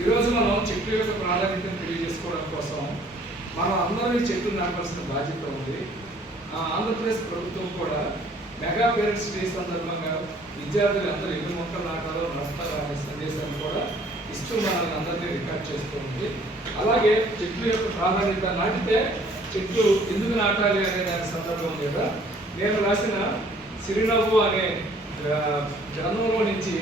ఈరోజు మనం చెట్ల యొక్క ప్రాధాన్యతను తెలియజేసుకోవడం కోసం మనం అందరం ఈ చెట్లు నాటాల్సిన బాధ్యత ఉంది. ఆ ఆంధ్రప్రదేశ్ ప్రభుత్వం కూడా మెగా పేరెంట్స్ డే సందర్భంగా విద్యార్థులు అందరూ ఎన్ని మొక్కలు నాటాలో నడుస్తారు అనే సందేశాన్ని కూడా ఇస్తూ మనల్ని అందరినీ రికార్డ్ చేస్తుంది అలాగే చెట్లు యొక్క ప్రాధాన్యత నాటితే చెట్లు ఎందుకు నాటాలి అనే దాని సందర్భం మీద కదా నేను రాసిన సిరినవ్వు అనే గ్రంథంలో నుంచి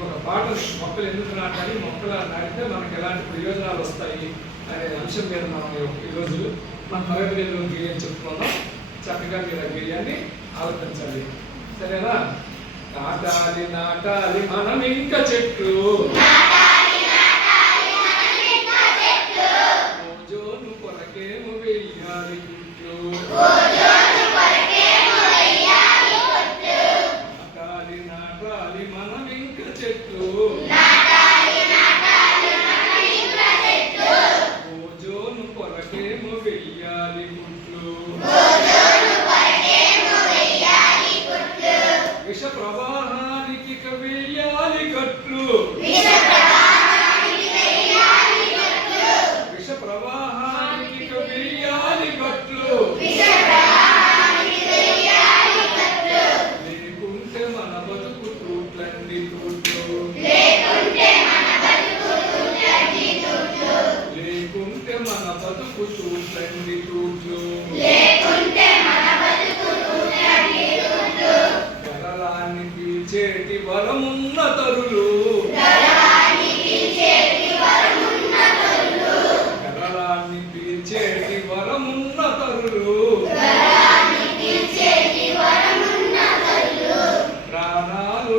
ఒక పాట మొక్కలు ఎందుకు నాటాలి? మొక్కలు నాటితే మనకు ఎలాంటి ప్రయోజనాలు వస్తాయి అనే అంశం మీద మనం ఈరోజు మన తరగతి గదిలో గేయం చెప్పుకున్నాం చక్కగా మీరు ఆ గేయాన్ని ఆలోచించాలి సరేనా? నాటాలి నాటాలి మనం ఇంకా చెట్లు. ఇంకా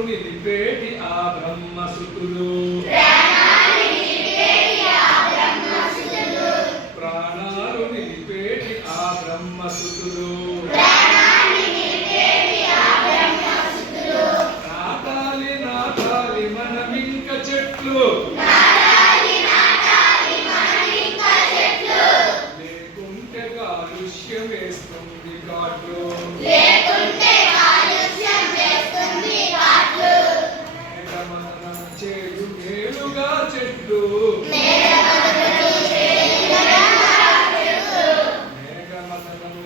నిలిపేటి ఆ బ్రహ్మసుతులు ప్రాణాలు నిలిపేటి ఆ బ్రహ్మసుతులు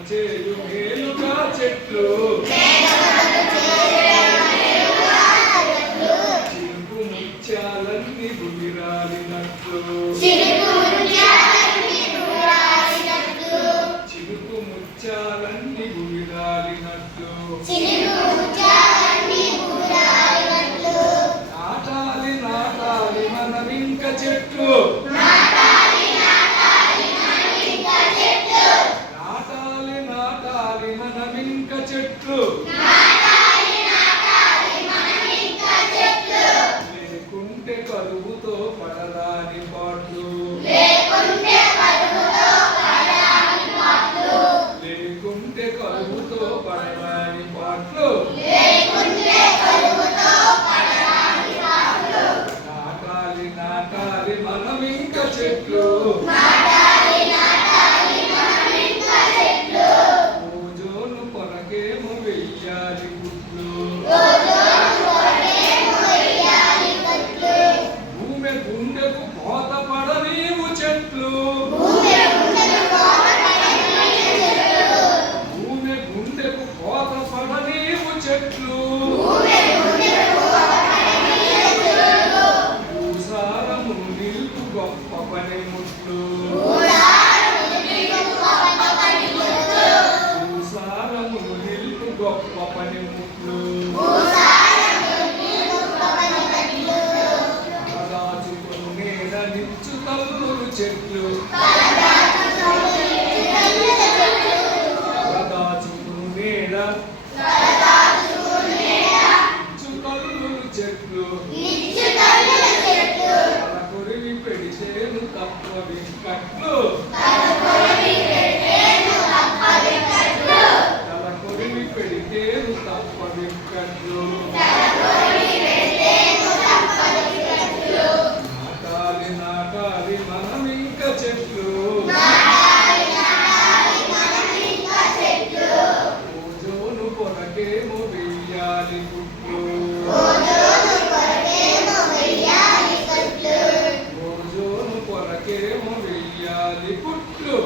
చేయు మేలుగా చెట్లు చిలుకు ముత్యాలన్నీ గుడిరాలినట్లు లేకుంటే పడదాని పడరాని పాట్లు చెట్లు. భూసారము నిలుపు గొప్ప పనిముట్లు భూసారము నిలుపు గొప్ప పనిముట్లు దాచుకుని నేల నిచ్చు తల్లులు చెట్లు. దాచుకుని నేల Thank you. ఒక్కరికేమో వెయ్యాలి పుట్లు.